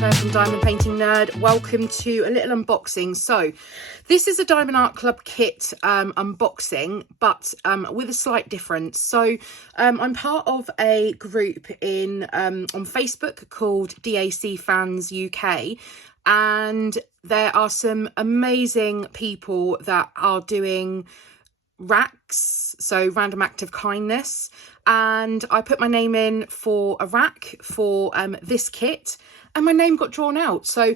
Claire from Diamond Painting Nerd. Welcome to a little unboxing. So this is a Diamond Art Club kit unboxing, but with a slight difference. So I'm part of a group on Facebook called DAC Fans UK, and there are some amazing people that are doing racks, so random act of kindness, and I put my name in for a rack for this kit, and my name got drawn out. So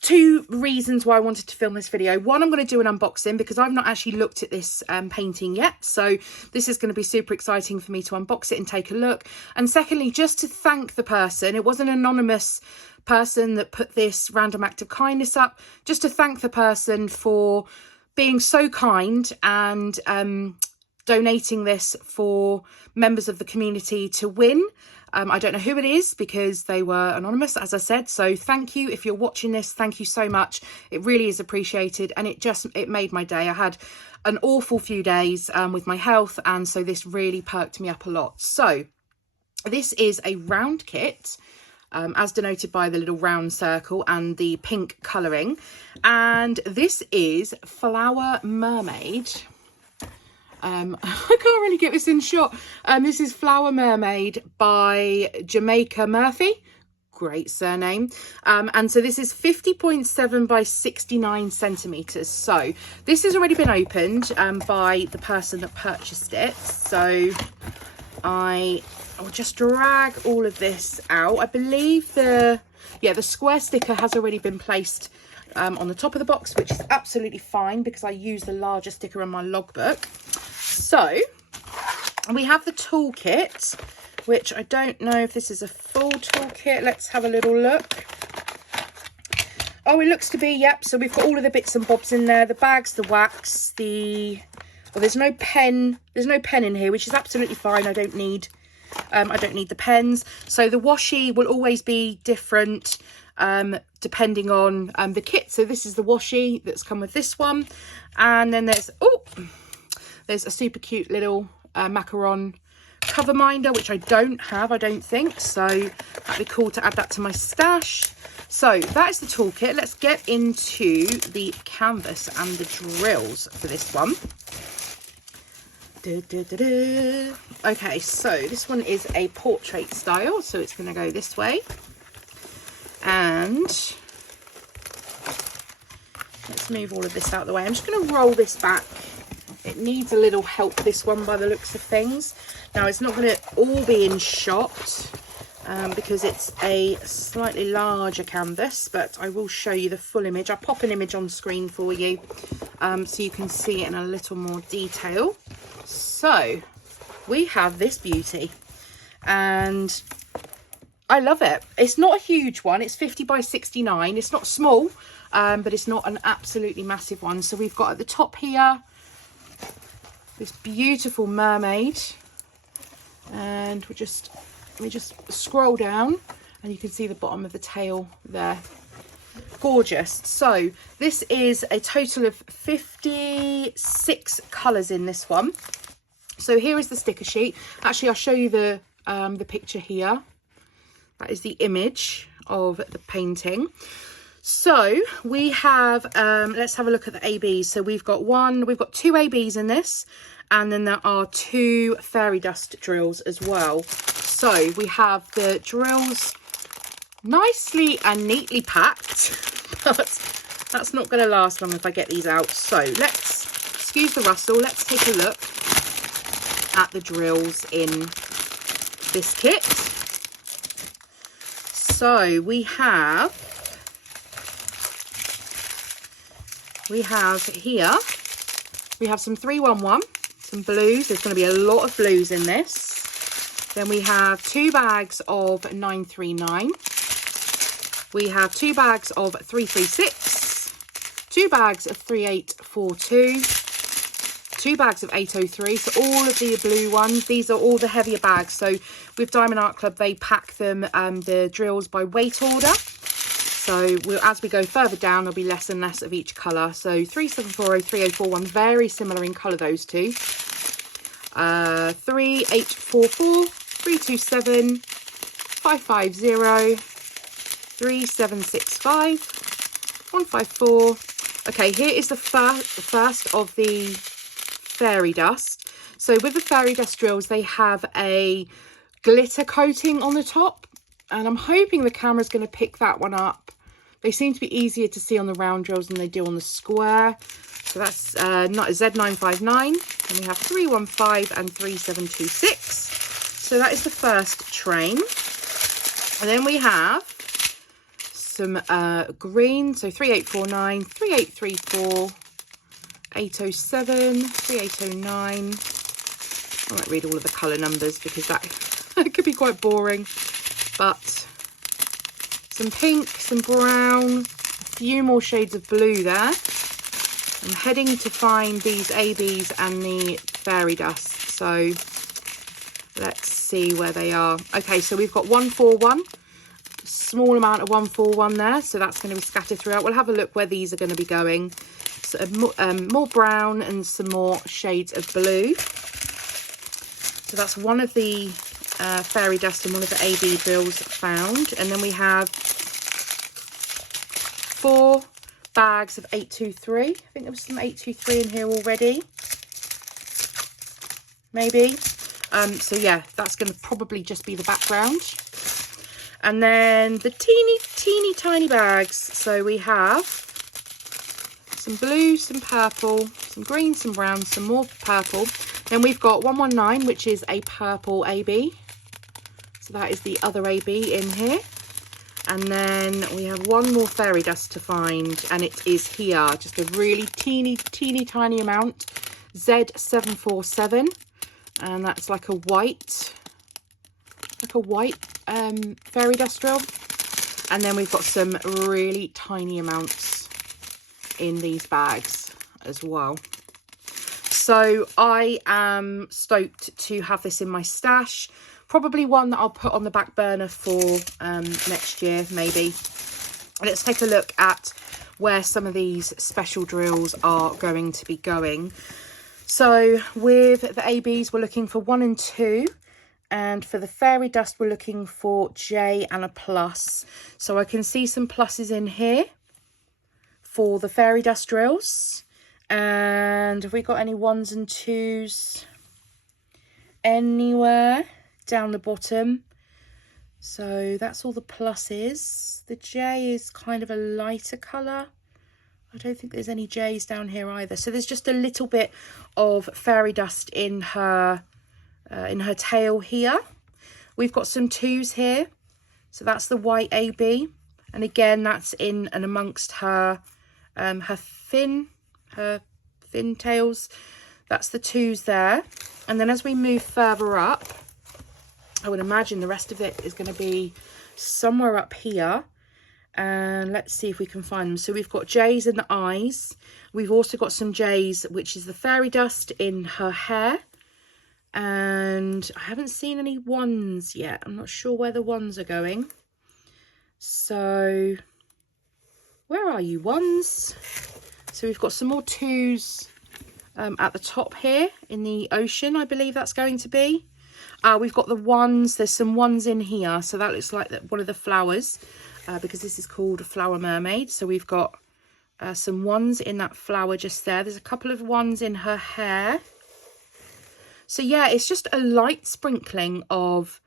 two reasons why I wanted to film this video. One, I'm going to do an unboxing because I've not actually looked at this painting yet, so this is going to be super exciting for me to unbox it and take a look. And secondly, just to thank the person. It was an anonymous person that put this random act of kindness up, just to thank the person for being so kind and donating this for members of the community to win. I don't know who it is because they were anonymous, as I said. So thank you. If you're watching this, thank you so much. It really is appreciated. And it made my day. I had an awful few days with my health. And so this really perked me up a lot. So this is a round kit, as denoted by the little round circle and the pink colouring. And this is Flower Mermaid. I can't really get this in shot. This is Flower Mermaid by Jamaica Murphy. Great surname. And so this is 50.7 by 69 centimetres. So this has already been opened by the person that purchased it. So I'll just drag all of this out. I believe the square sticker has already been placed on the top of the box, which is absolutely fine because I use the larger sticker in my logbook. So we have the toolkit, which I don't know if this is a full toolkit. Let's have a little look. Oh, it looks to be, yep. So we've got all of the bits and bobs in there, the bags, the wax, well, there's no pen in here, which is absolutely fine. I don't need the pens. So the washi will always be different depending on the kit. So this is the washi that's come with this one, and then there's a super cute little macaron cover minder, which I don't have, I don't think, so that'd be cool to add that to my stash. So that is the toolkit. Let's get into the canvas and the drills for this one. Okay, so this one is a portrait style, so it's going to go this way, and let's move all of this out of the way. I'm just going to roll this back. It needs a little help, this one, by the looks of things. Now, it's not going to all be in shot because it's a slightly larger canvas, but I will show you the full image. I'll pop an image on screen for you so you can see it in a little more detail. So we have this beauty, and I love it. It's not a huge one. It's 50 by 69. It's not small, but it's not an absolutely massive one. So we've got at the top here this beautiful mermaid, and we just scroll down and you can see the bottom of the tail there. Gorgeous. So this is a total of 56 colours in this one. So here is the sticker sheet. Actually, I'll show you the picture here. That is the image of the painting. So we have, let's have a look at the ABs. So we've got two ABs in this, and then there are two fairy dust drills as well. So we have the drills nicely and neatly packed, but that's not going to last long if I get these out. So excuse the rustle, let's take a look at the drills in this kit. So we have here, we have some 311, some blues. There's going to be a lot of blues in this. Then we have 2 bags of 939. We have 2 bags of 336, 2 bags of 3842, 2 bags of 803. So all of the blue ones, these are all the heavier bags. So with Diamond Art Club, they pack them, the drills, by weight order. So as we go further down, there'll be less and less of each colour. So 3740, 3041, very similar in colour, those two. 3844, 327, 550, 3765, 154. Okay, here is the first of the fairy dust. So with the fairy dust drills, they have a glitter coating on the top, and I'm hoping the camera's going to pick that one up. They seem to be easier to see on the round drills than they do on the square. So that's not Z959, and we have 315 and 3726. So that is the first train. And then we have some green, so 3849, 3834, 807, 3809. I won't read all of the colour numbers because that could be quite boring. But some pink, some brown, a few more shades of blue there. I'm heading to find these ABs and the fairy dust. So let's see where they are. Okay, so we've got 141. Small amount of 141 there, so that's going to be scattered throughout. We'll have a look where these are going to be going. So more brown and some more shades of blue. So that's one of the fairy dust and one of the AB drills found. And then we have 4 bags of 823. I think there was some 823 in here already, maybe. So yeah, that's going to probably just be the background. And then the teeny tiny bags. So we have some blue, some purple, some green, some brown, some more purple. Then we've got 119, which is a purple AB. So that is the other AB in here. And then we have one more fairy dust to find, and it is here, just a really teeny tiny amount, Z747, and that's like a white fairy dust drill. And then we've got some really tiny amounts in these bags as well. So I am stoked to have this in my stash. Probably one that I'll put on the back burner for next year, maybe. Let's take a look at where some of these special drills are going to be going. So with the ABs, we're looking for 1 and 2. And for the fairy dust, we're looking for J and a plus. So I can see some pluses in here for the fairy dust drills. And have we got any 1s and 2s anywhere down the bottom? So that's all the pluses. The J is kind of a lighter colour. I don't think there's any J's down here either. So there's just a little bit of fairy dust in her tail here. We've got some 2s here. So that's the white AB. And again, that's in and amongst her fin tails. That's the 2s there. And then as we move further up, I would imagine the rest of it is going to be somewhere up here. And let's see if we can find them. So we've got J's in the eyes. We've also got some J's, which is the fairy dust in her hair. And I haven't seen any 1s yet. I'm not sure where the 1s are going. So where are you, 1s? So we've got some more 2s at the top here in the ocean, I believe that's going to be. We've got the 1s. There's some 1s in here. So that looks like one of the flowers because this is called a flower mermaid. So we've got some 1s in that flower just there. There's a couple of 1s in her hair. So yeah, it's just a light sprinkling of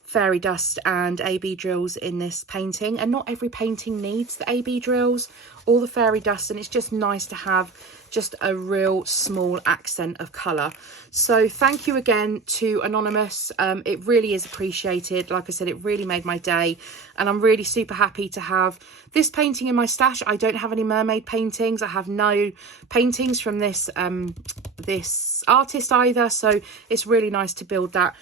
fairy dust and AB drills in this painting. And not every painting needs the AB drills or the fairy dust. And it's just nice to have just a real small accent of colour. So thank you again to Anonymous. It really is appreciated. Like I said, it really made my day. And I'm really super happy to have this painting in my stash. I don't have any mermaid paintings. I have no paintings from this this artist either. So it's really nice to build that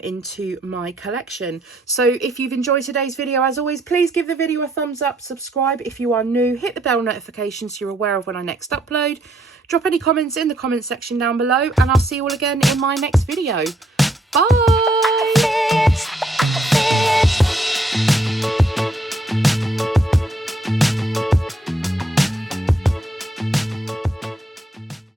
into my collection. So if you've enjoyed today's video, as always, please give the video a thumbs up, subscribe if you are new, hit the bell notification so you're aware of when I next upload. Drop any comments in the comment section down below, and I'll see you all again in my next video. Bye.